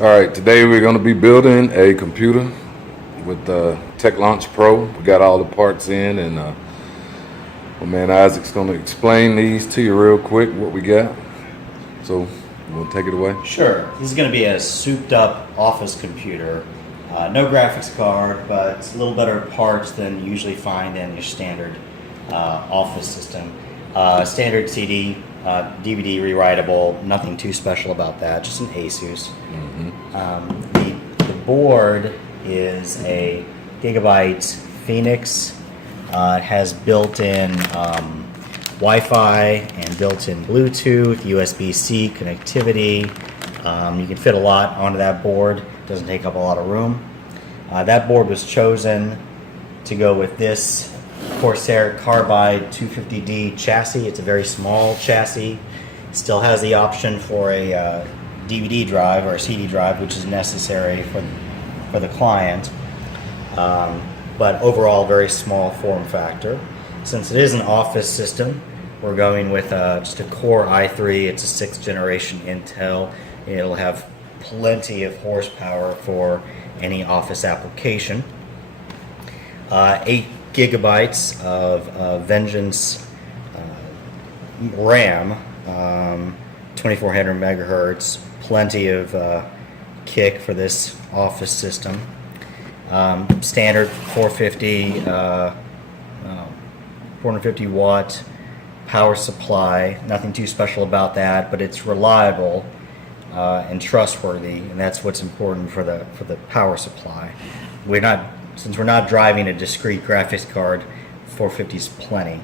All right, today we're going to be building a computer with TechLaunchPro. We got all the parts in, and my man Isaac's going to explain these to you real quick, what we got. So, you want to take it away? Sure. This is going to be a souped-up office computer. No graphics card, but a little better parts than you usually find in your standard office system. Standard CD, DVD rewritable, nothing too special about that, just an Asus. The board is a Gigabyte Phoenix. It has built-in Wi-Fi and built-in Bluetooth, USB-C connectivity. You can fit a lot onto that board. Doesn't take up a lot of room. That board was chosen to go with this Corsair Carbide 250D chassis. It's a very small chassis. Still has the option for a DVD drive or a CD drive, which is necessary for the client. But overall, very small form factor. Since it is an office system, we're going with just a Core i3. It's a 6th generation Intel. It'll have plenty of horsepower for any office application. 8 gigabytes of Vengeance RAM, 2400 megahertz, plenty of kick for this office system. Standard 450 watt power supply, nothing too special about that, but it's reliable and trustworthy, and that's what's important for the power supply. Since we're not driving a discrete graphics card, 450 is plenty.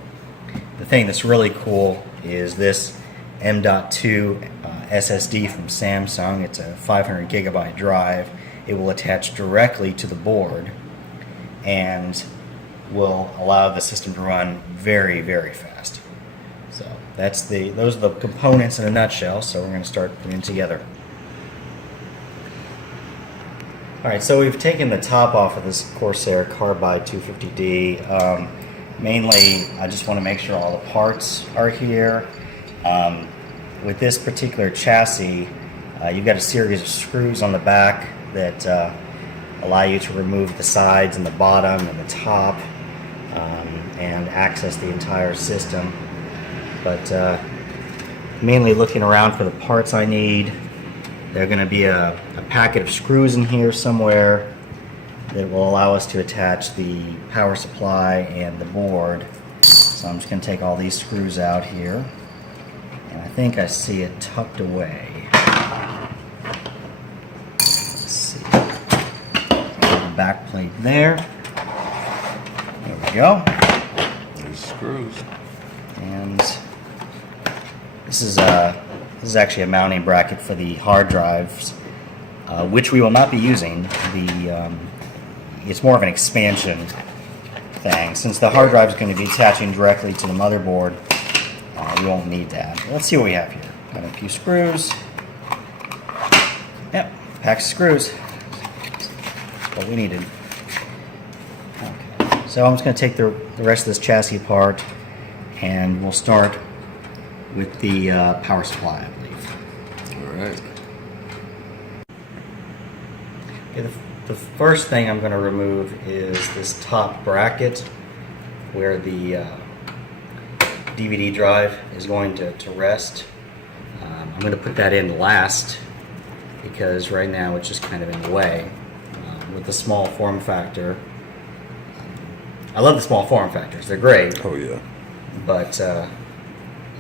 The thing that's really cool is this M.2 SSD from Samsung. It's a 500 gigabyte drive. It will attach directly to the board and will allow the system to run very, very fast. So those are the components in a nutshell. So we're going to start putting them together. All right, so we've taken the top off of this Corsair Carbide 250D. Mainly, I just want to make sure all the parts are here. With this particular chassis, you've got a series of screws on the back that allow you to remove the sides and the bottom and the top and access the entire system. But mainly looking around for the parts I need. There's going to be a packet of screws in here somewhere that will allow us to attach the power supply and the board. So I'm just going to take all these screws out here, and I think I see it tucked away. Let's see. Put the back plate there. There we go. There's screws. And this is actually a mounting bracket for the hard drives, which we will not be using. It's more of an expansion thing. Since the hard drive is going to be attaching directly to the motherboard, we won't need that. Let's see what we have here. Got a few screws. Yep, pack of screws. That's what we needed. Okay, so I'm just going to take the rest of this chassis apart, and we'll start with the power supply, I believe. All right. Okay, the first thing I'm going to remove is this top bracket where the DVD drive is going to rest. I'm going to put that in last because right now it's just kind of in the way. With the small form factor, I love the small form factors. They're great. Oh, yeah. But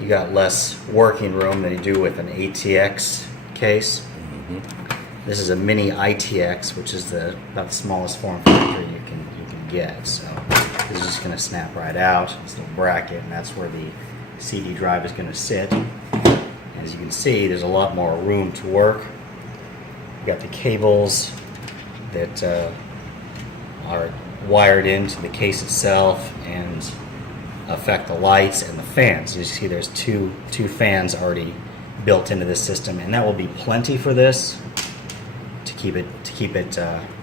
you got less working room than you do with an ATX case. This is a mini ITX, which is about the smallest form factor you can get. So this is just going to snap right out. This little bracket, and that's where the CD drive is going to sit. As you can see, there's a lot more room to work. You've got the cables that are wired into the case itself and affect the lights and the fans. You see there's two fans already built into this system, and that will be plenty for this to keep it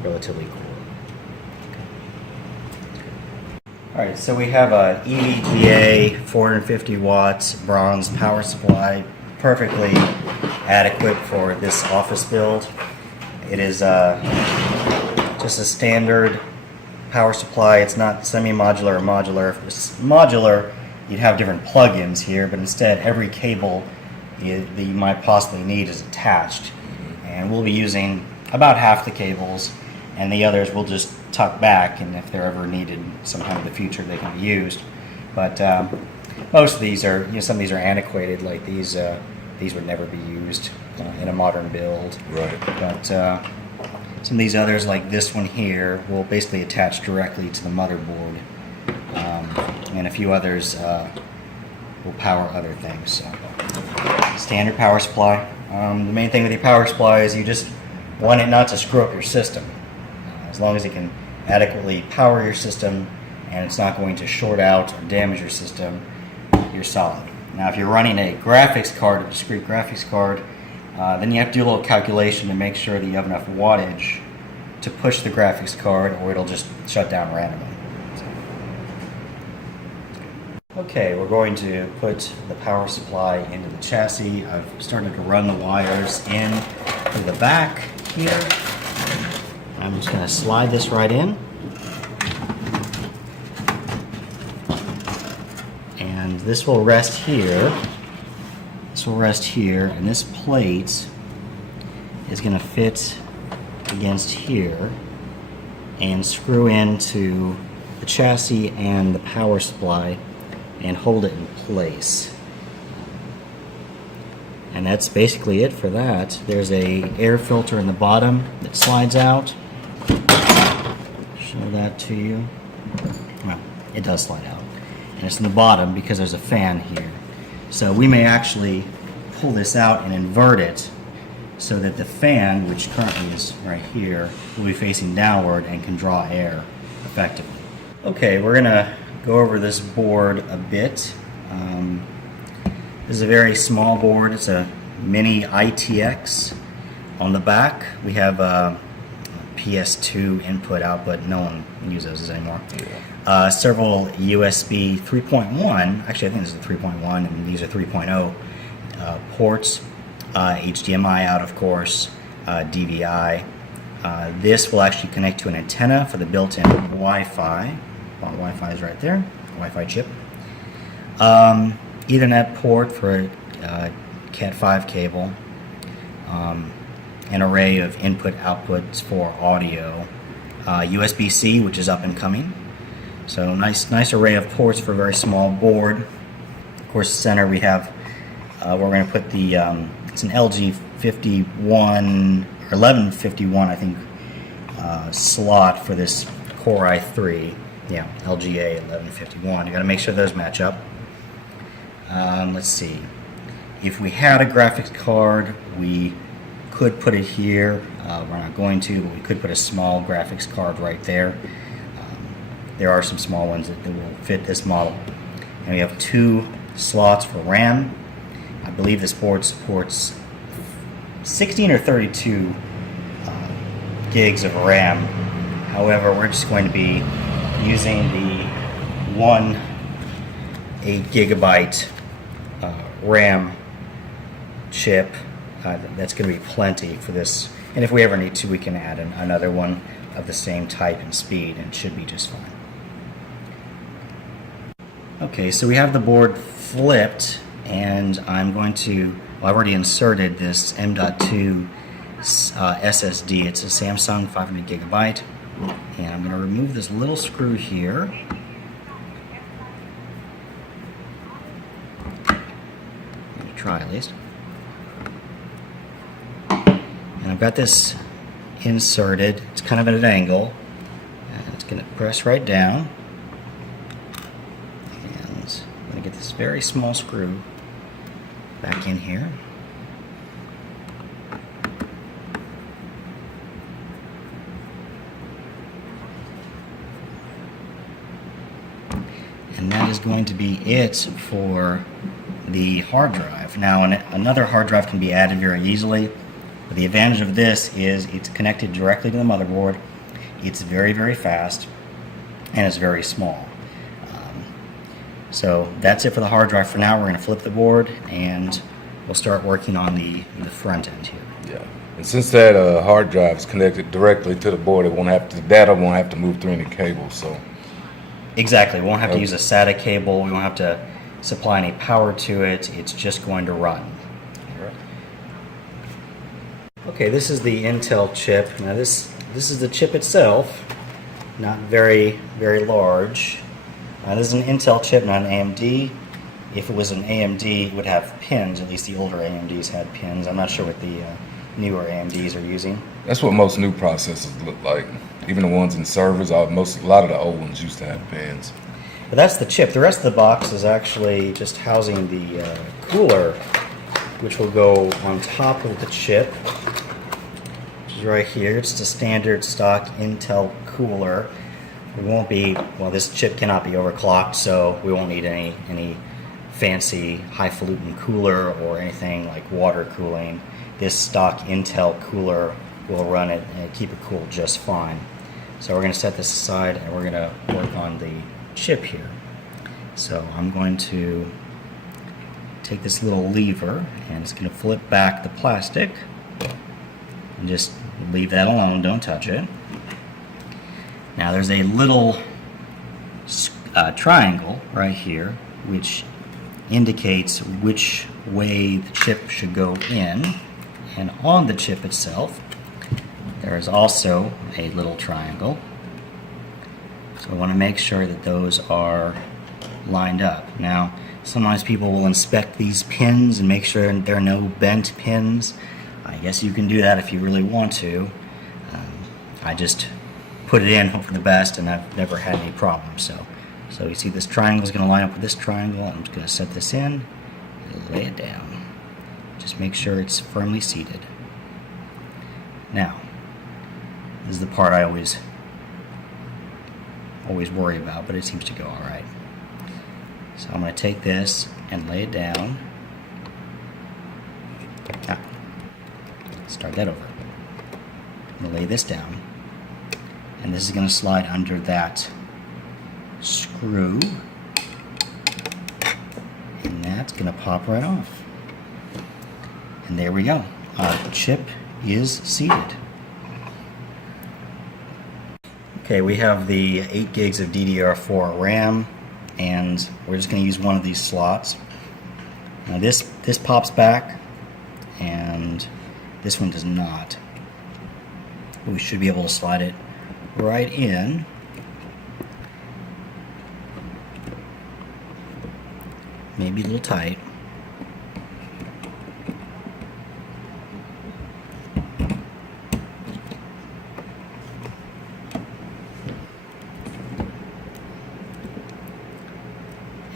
relatively cool. All right, so we have a EVGA 450 watts bronze power supply, perfectly adequate for this office build. It is just a standard power supply. It's not semi-modular or modular. If it was modular, you'd have different plug-ins here, but instead every cable that you might possibly need is attached. And we'll be using about half the cables, and the others we'll just tuck back, and if they're ever needed sometime in the future, they can be used. But most of these are, some of these are antiquated, like these would never be used in a modern build. Right. But some of these others, like this one here, will basically attach directly to the motherboard, and a few others will power other things. So, standard power supply. The main thing with your power supply is you just want it not to screw up your system. As long as it can adequately power your system and it's not going to short out or damage your system, you're solid. Now if you're running a graphics card, a discrete graphics card, then you have to do a little calculation to make sure that you have enough wattage to push the graphics card, or it'll just shut down randomly. Okay, we're going to put the power supply into the chassis. I've started to run the wires in through the back here. I'm just going to slide this right in. And this will rest here. This will rest here, and this plate is going to fit against here and screw into the chassis and the power supply and hold it in place. And that's basically it for that. There's a air filter in the bottom that slides out. Show that to you. Well, it does slide out. And it's in the bottom because there's a fan here. So we may actually pull this out and invert it so that the fan, which currently is right here, will be facing downward and can draw air effectively. Okay, we're gonna go over this board a bit. This is a very small board. It's a mini ITX. On the back we have a PS2 input output. No one uses those anymore. Yeah. Several USB 3.1, actually I think this is a 3.1 and these are 3.0 ports. HDMI out, of course, DVI. This will actually connect to an antenna for the built-in Wi-Fi. Well, Wi-Fi is right there, Wi-Fi chip. Ethernet port for Cat 5 cable. An array of input-outputs for audio. USB-C, which is up and coming. So nice array of ports for a very small board. Of course, the center we have, we're going to put the, it's an LG 51, or 1151, I think, slot for this Core i3. Yeah, LGA 1151. You got to make sure those match up. Let's see. If we had a graphics card, we could put it here. We're not going to, but we could put a small graphics card right there. There are some small ones that will fit this model. And we have 2 slots for RAM. I believe this board supports 16 or 32 gigs of RAM. However, we're just going to be using the 1 8 gigabyte RAM chip. That's going to be plenty for this. And if we ever need to, we can add another one of the same type and speed, and it should be just fine. Okay, so we have the board flipped, and I'm going to, well, I've already inserted this M.2 SSD. It's a Samsung 500 gigabyte, and I'm going to remove this little screw here. I'm going to try at least. And I've got this inserted. It's kind of at an angle, and it's going to press right down. And I'm going to get this very small screw back in here. And that is going to be it for the hard drive. Now, another hard drive can be added very easily. But the advantage of this is it's connected directly to the motherboard. It's very, very fast, and it's very small. So that's it for the hard drive for now. We're going to flip the board, and we'll start working on the front end here. Yeah. And since that hard drive is connected directly to the board, the data won't have to move through any cables. So Exactly. We won't have to use a SATA cable. We won't have to supply any power to it. It's just going to run. Okay, this is the Intel chip. Now this is the chip itself, not very large. This is an Intel chip, not an AMD. If it was an AMD, it would have pins. At least the older AMDs had pins. I'm not sure what the newer AMDs are using. that's what most new processors look like. Even the ones in servers, a lot of the old ones used to have pins. But that's the chip. The rest of the box is actually just housing the cooler, which will go on top of the chip, which is right here. It's a standard stock Intel cooler. We won't be, well, this chip cannot be overclocked, so we won't need any fancy highfalutin cooler or anything like water cooling. This stock Intel cooler will run it and keep it cool just fine. So we're going to set this aside and we're going to work on the chip here. So I'm going to take this little lever and it's going to flip back the plastic and just leave that alone, don't touch it. Now there's a little triangle right here which indicates which way the chip should go in, and on the chip itself there is also a little triangle. So I want to make sure that those are lined up. Now sometimes people will inspect these pins and make sure there are no bent pins. I guess you can do that if you really want to. I just put it in, hope for the best, and I've never had any problems. So you see this triangle is going to line up with this triangle. I'm just going to set this in and lay it down. Just make sure it's firmly seated. Now, this is the part I always worry about, but it seems to go all right. So I'm going to take this and lay it down. Start that over. I'm going to lay this down, and this is going to slide under that screw, and that's going to pop right off. And there we go. Our chip is seated. Okay, we have the 8 gigs of DDR4 RAM, and we're just going to use one of these slots. Now this pops back, and this one does not. We should be able to slide it right in. Maybe a little tight.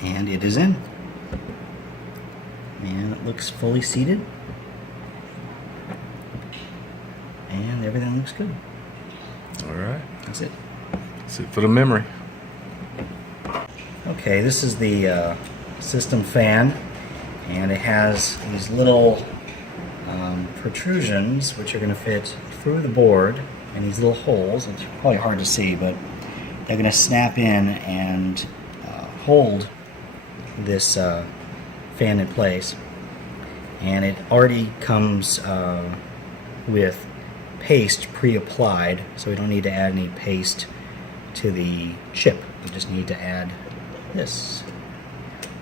And it is in. And it looks fully seated. And everything looks good. All right. That's it. That's it for the memory. Okay, this is the system fan, and it has these little protrusions which are going to fit through the board, and these little holes. It's probably hard to see, but they're going to snap in and hold this fan in place. And it already comes with paste pre-applied, so we don't need to add any paste to the chip. We just need to add this.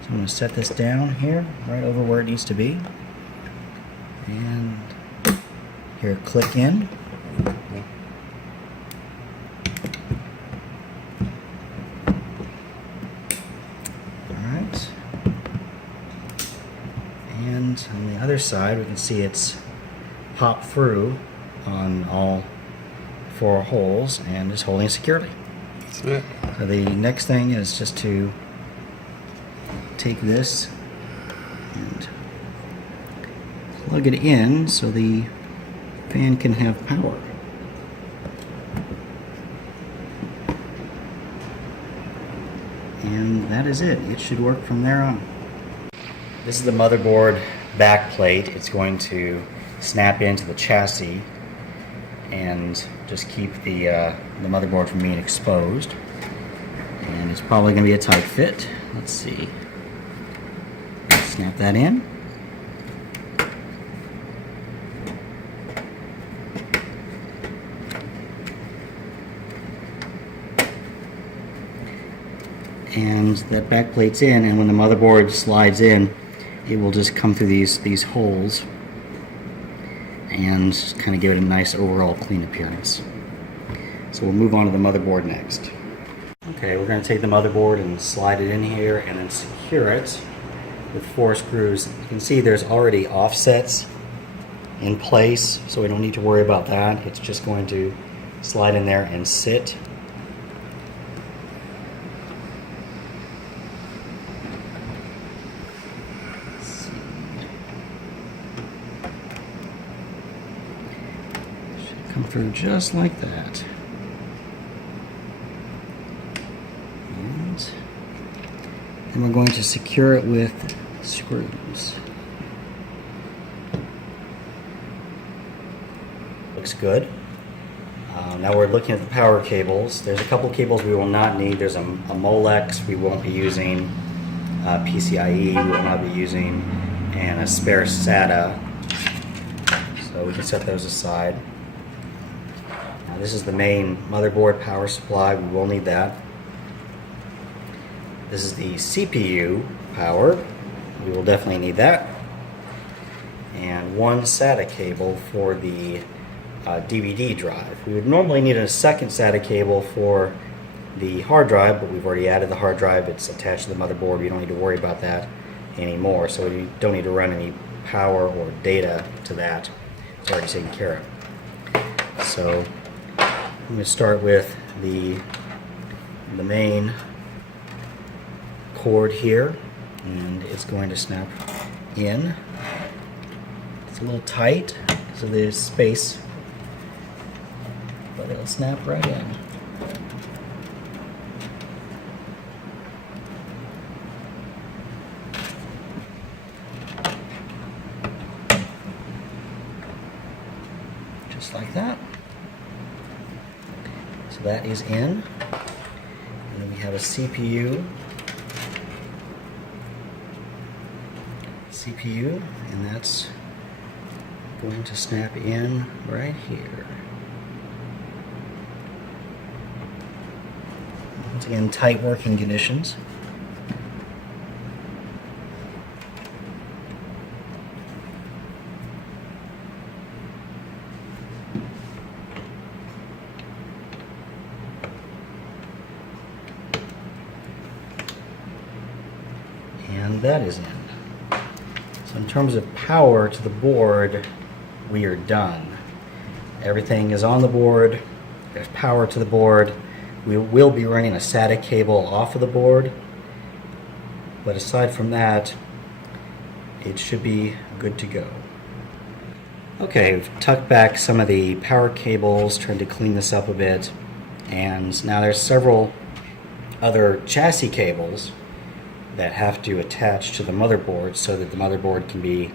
So I'm going to set this down here, right over where it needs to be. And here, click in. Alright. And on the other side, we can see it's popped through on all 4 holes and is holding securely. That's it. So the next thing is just to take this and plug it in so the fan can have power. And that is it. It should work from there on. This is the motherboard back plate. It's going to snap into the chassis and just keep the motherboard from being exposed. And it's probably going to be a tight fit. Let's see. Snap that in. and that back plate's in, and when the motherboard slides in, it will just come through these holes and just kind of give it a nice overall clean appearance. So we'll move on to the motherboard next. Okay, we're going to take the motherboard and slide it in here and then secure it with 4 screws. You can see there's already offsets in place, so we don't need to worry about that. It's just going to slide in there and sit. Should come through just like that. And then we're going to secure it with screws. Looks good. Now we're looking at the power cables. There's a couple cables we will not need. There's a Molex we won't be using, PCIe we will not be using, and a spare SATA. So we can set those aside. Now this is the main motherboard power supply. We will need that. This is the CPU power. We will definitely need that. And 1 SATA cable for the DVD drive. We would normally need a second SATA cable for the hard drive, but we've already added the hard drive. It's attached to the motherboard. We don't need to worry about that anymore. So we don't need to run any power or data to that. It's already taken care of. So I'm going to start with the main cord here, and it's going to snap in. It's a little tight because of the space, but it'll snap right in. Just like that. So that is in. And then we have a CPU, and that's going to snap in right here. Once again, tight working conditions. And that is in. So in terms of power to the board, we are done. Everything is on the board. There's power to the board. We will be running a SATA cable off of the board, but aside from that, it should be good to go. Okay, we've tucked back some of the power cables, tried to clean this up a bit, and now there's several other chassis cables that have to attach to the motherboard so that the motherboard can be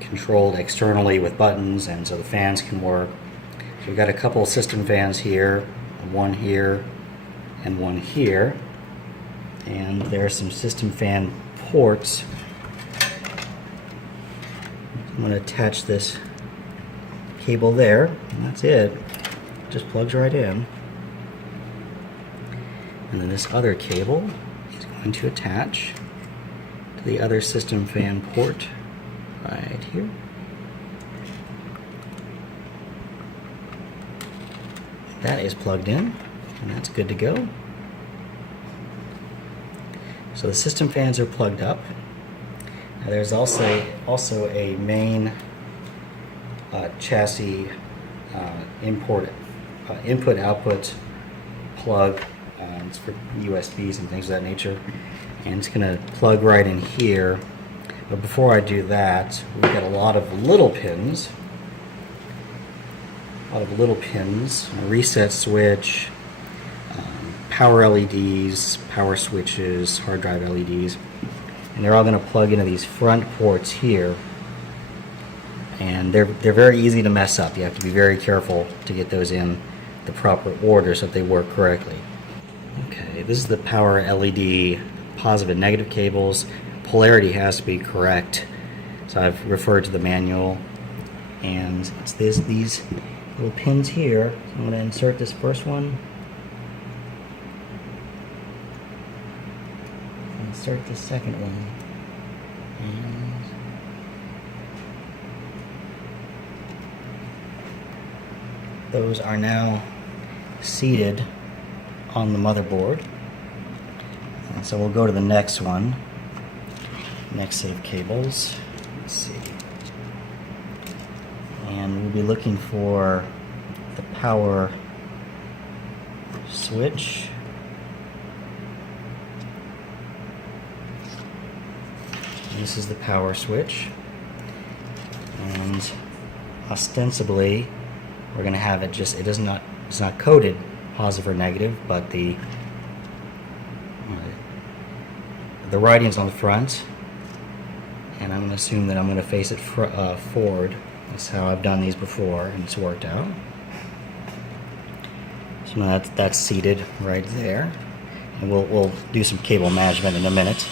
controlled externally with buttons, and so the fans can work. So we've got a couple of system fans here, one here and one here, and there are some system fan ports. I'm going to attach this cable there, and that's it. Just plugs right in. And then this other cable is going to attach to the other system fan port right here. That is plugged in, and that's good to go. So the system fans are plugged up. Now there's also a main chassis input-output plug. It's for USBs and things of that nature, and it's going to plug right in here. But before I do that, we've got a lot of little pins. A reset switch, power LEDs, power switches, hard drive LEDs, and they're all going to plug into these front ports here. And they're very easy to mess up. You have to be very careful to get those in the proper order so that they work correctly. Okay, this is the power LED positive and negative cables. Polarity has to be correct, so I've referred to the manual, and it's these little pins here. So I'm going to insert this first one, insert the second one. And those are now seated on the motherboard. And so we'll go to the next one. Next save cables. Let's see. And we'll be looking for the power switch. This is the power switch. And ostensibly we're going to have it just, it's not coded positive or negative, but the writing's on the front, and I'm going to assume that I'm going to face it forward. That's how I've done these before, and it's worked out. So now that's seated right there, and we'll do some cable management in a minute.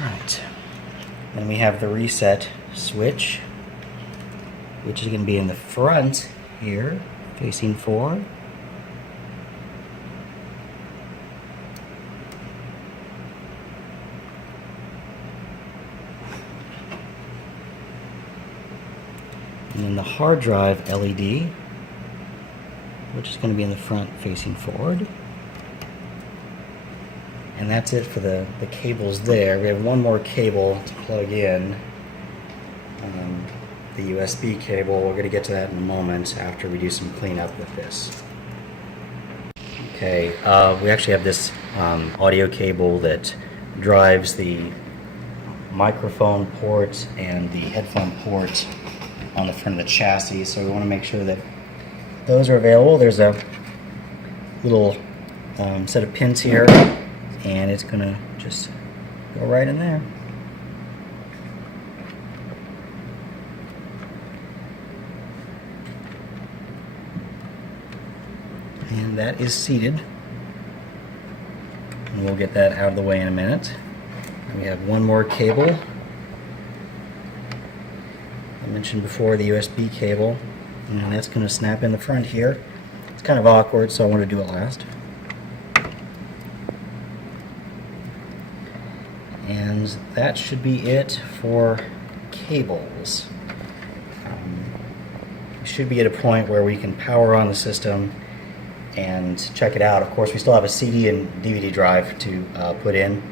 All right, then we have the reset switch, which is going to be in the front here, facing forward. And then the hard drive LED, which is going to be in the front facing forward. And that's it for the cables there. We have one more cable to plug in, the USB cable. We're going to get to that in a moment after we do some cleanup with this. Okay, we actually have this audio cable that drives the microphone port and the headphone port on the front of the chassis, so we want to make sure that those are available. There's a little set of pins here, and it's going to just go right in there. And that is seated, and we'll get that out of the way in a minute. And we have one more cable. I mentioned before the USB cable, and that's going to snap in the front here. It's kind of awkward, so I want to do it last. And that should be it for cables. We should be at a point where we can power on the system and check it out. Of course, we still have a CD and DVD drive to put in,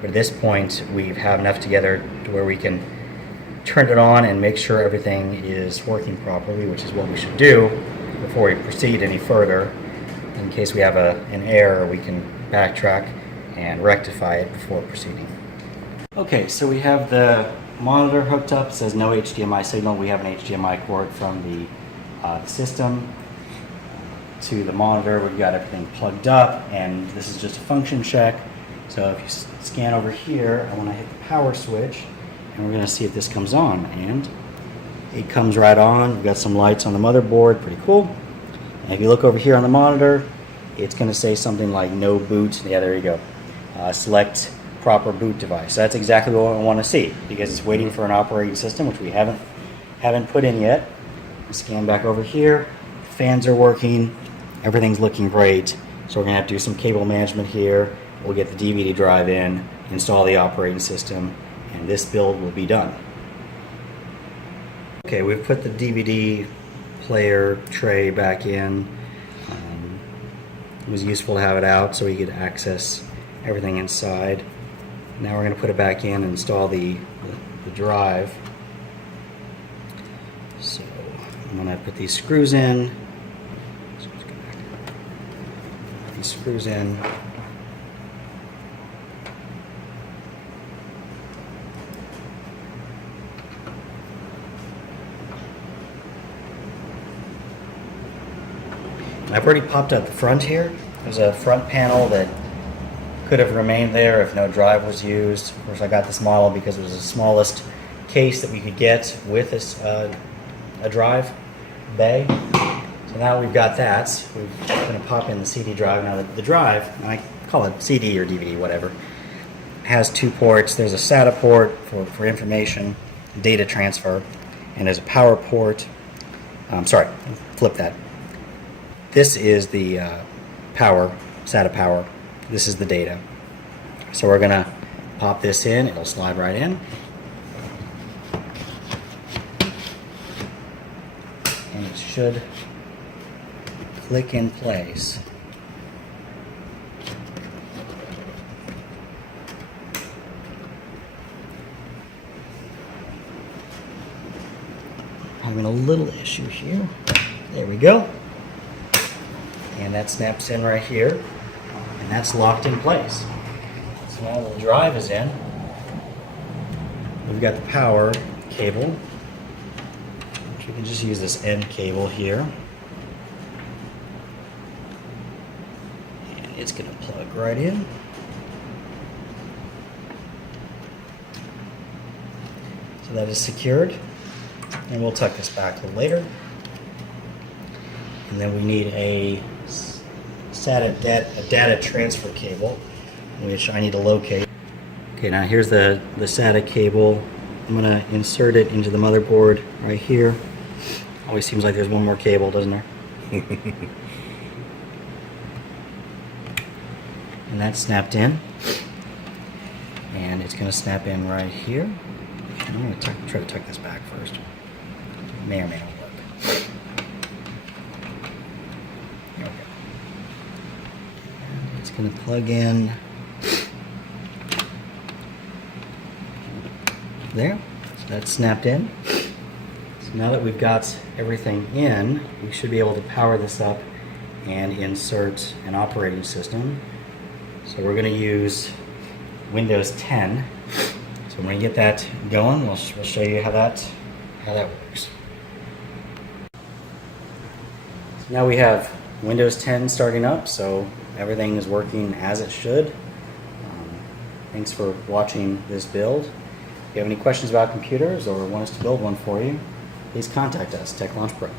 but at this point we have enough together to where we can turn it on and make sure everything is working properly, which is what we should do before we proceed any further. In case we have an error, we can backtrack and rectify it before proceeding. Okay, so we have the monitor hooked up. It says no HDMI signal. We have an HDMI cord from the system to the monitor. We've got everything plugged up, and this is just a function check. So if you scan over here, I want to hit the power switch, and we're going to see if this comes on, and it comes right on. We've got some lights on the motherboard, pretty cool. And if you look over here on the monitor, it's going to say something like no boot. Yeah, there you go. Select proper boot device. So that's exactly what I want to see, because it's waiting for an operating system, which we haven't put in yet. Scan back over here. Fans are working. Everything's looking great. So we're going to have to do some cable management here. We'll get the DVD drive in, install the operating system, and this build will be done. Okay, we've put the DVD player tray back in. It was useful to have it out so we could access everything inside. Now we're going to put it back in and install the drive. So I'm going to put these screws in. Put these screws in. I've already popped out the front here. There's a front panel that could have remained there if no drive was used. Of course, I got this model because it was the smallest case that we could get with this, a drive bay. So now we've got that. We're going to pop in the CD drive. Now the drive, I call it CD or DVD, whatever, has two ports. There's a SATA port for information, data transfer, and there's a power port. Flip that. This is the power, SATA power. This is the data. So we're gonna pop this in, it'll slide right in. And it should click in place. Having a little issue here. There we go. And that snaps in right here, and that's locked in place. So now the drive is in. We've got the power cable, which we can just use this end cable here. And it's gonna plug right in. So that is secured. And we'll tuck this back a little later. And then we need a data transfer cable, which I need to locate. Okay, now here's the SATA cable. I'm gonna insert it into the motherboard right here. Always seems like there's one more cable, doesn't there? And that's snapped in. And it's gonna snap in right here. And I'm gonna try to tuck this back first. May or may not work. There we go. And it's going to plug in there. So that's snapped in. So now that we've got everything in, we should be able to power this up and insert an operating system. So we're going to use Windows 10. So when we get that going, we'll show you how that works. Now we have Windows 10 starting up, so everything is working as it should. Thanks for watching this build. If you have any questions about computers or want us to build one for you, please contact us, TechLaunchPro.